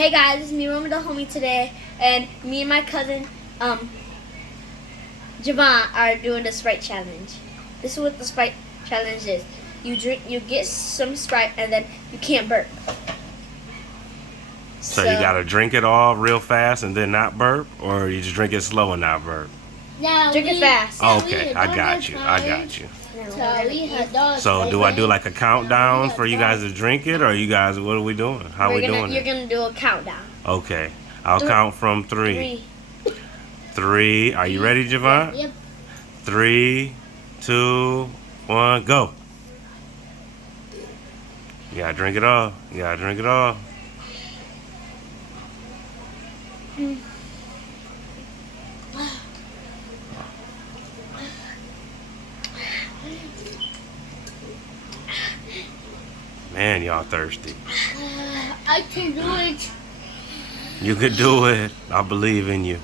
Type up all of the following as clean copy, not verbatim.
Hey guys, it's me, Roman the homie today, and me and my cousin, Javon, are doing the Sprite challenge. This is what the Sprite challenge is. You get some Sprite, and then you can't burp. So you gotta drink it all real fast and then not burp, or you just drink it slow and not burp? No, drink it fast. Okay, I got you. So do I do like a countdown for you guys to drink it, or you guys, what are we doing? How are we doing You're gonna do a countdown. Okay, I'll count from three. Three. Are you ready, Javon? Yep. 3, 2, 1, go. You gotta drink it all. You gotta drink it all. Man, y'all thirsty. I can do it. You can do it. I believe in you.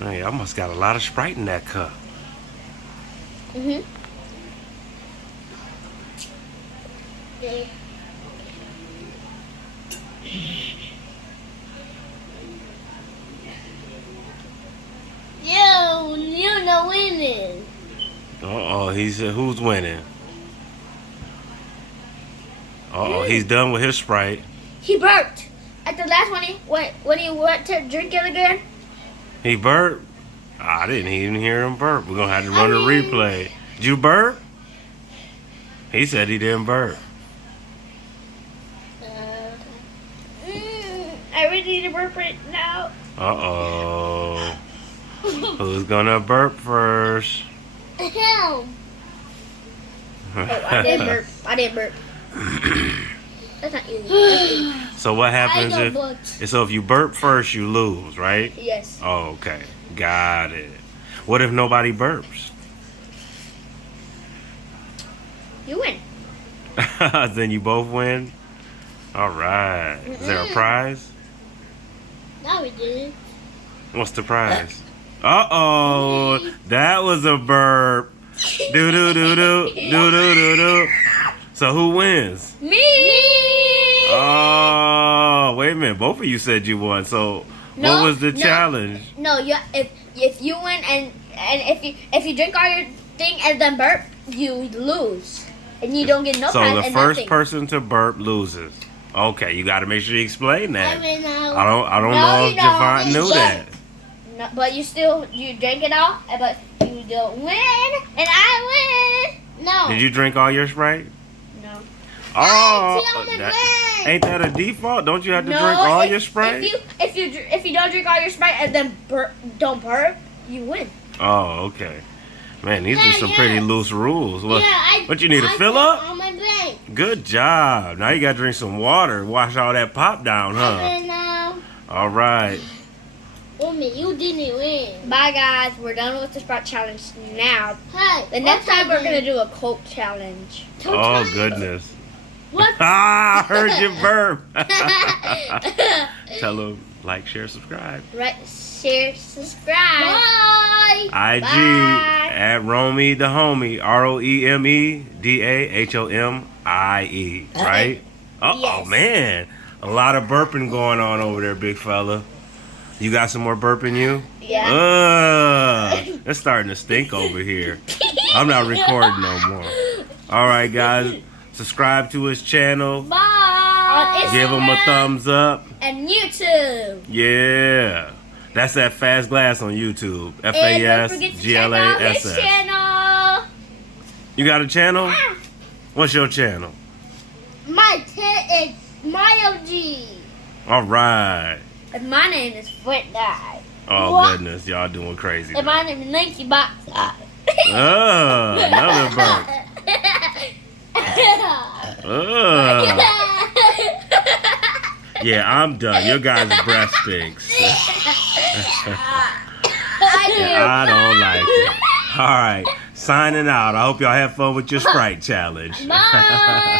Hey, I almost got a lot of Sprite in that cup. Mhm. You're not winning. Uh-oh, he said, who's winning? Uh-oh, he's done with his Sprite. He burped. At the last one, when he went to drink it again. He burped? I didn't even hear him burp. We're going to have to run a replay. Did you burp? He said he didn't burp. I really need to burp right now. Uh-oh. Who's going to burp first? Him. Oh, I didn't burp. I didn't burp. That's not easy. So what happens if you burp first, you lose, right? Yes. Oh, okay. Got it. What if nobody burps? You win. Then you both win? All right. Is there a prize? No, we didn't. What's the prize? Uh-oh. That was a burp. Do-do-do-do. So who wins? Me! Oh, wait a minute. Both of you said you won. So what was the challenge? No, if you win and if you drink all your thing and then burp, you lose. And you don't get no prize. So the and first nothing. person to burp loses. Okay, you got to make sure you explain that. I don't No, know if you don't. Javon knew that. No, but you drink it all, but you don't win, and I win. No. Did you drink all your Sprite? No. Oh, ain't that a default? Don't you have to drink all your Sprite? If you don't drink all your Sprite and then don't burp, you win. Oh, okay. Man, these are some pretty loose rules. What you need to fill up? On my brain. Good job. Now you got to drink some water. Wash all that pop down, huh? Now. All right. You didn't win. Bye, guys. We're done with the Sprite challenge now. Hey, the next time we're going to do a Coke challenge. Oh, goodness. What? I heard you burp. Tell them, like, share, subscribe. Right, share, subscribe. Bye. IG at Romy the homie. ROEMEDAHOMIE. Right? Uh-oh, Yes. man. A lot of burping going on over there, big fella. You got some more burp in you? Yeah. It's starting to stink over here. I'm not recording no more. All right, guys. Subscribe to his channel. Bye. On Instagram. Give him a thumbs up. And YouTube. Yeah. That's at Fast Glass on YouTube. And don't forget to check out his FASGLASS. channel. You got a channel? What's your channel? My OG. All right. And my name is Foot Guy. Oh, What? goodness. Y'all doing crazy. And my name is Linky Box. Oh, another burp. Yeah, I'm done. Your guys' breath stinks. I don't like it. All right, signing out. I hope y'all have fun with your Sprite challenge. Bye.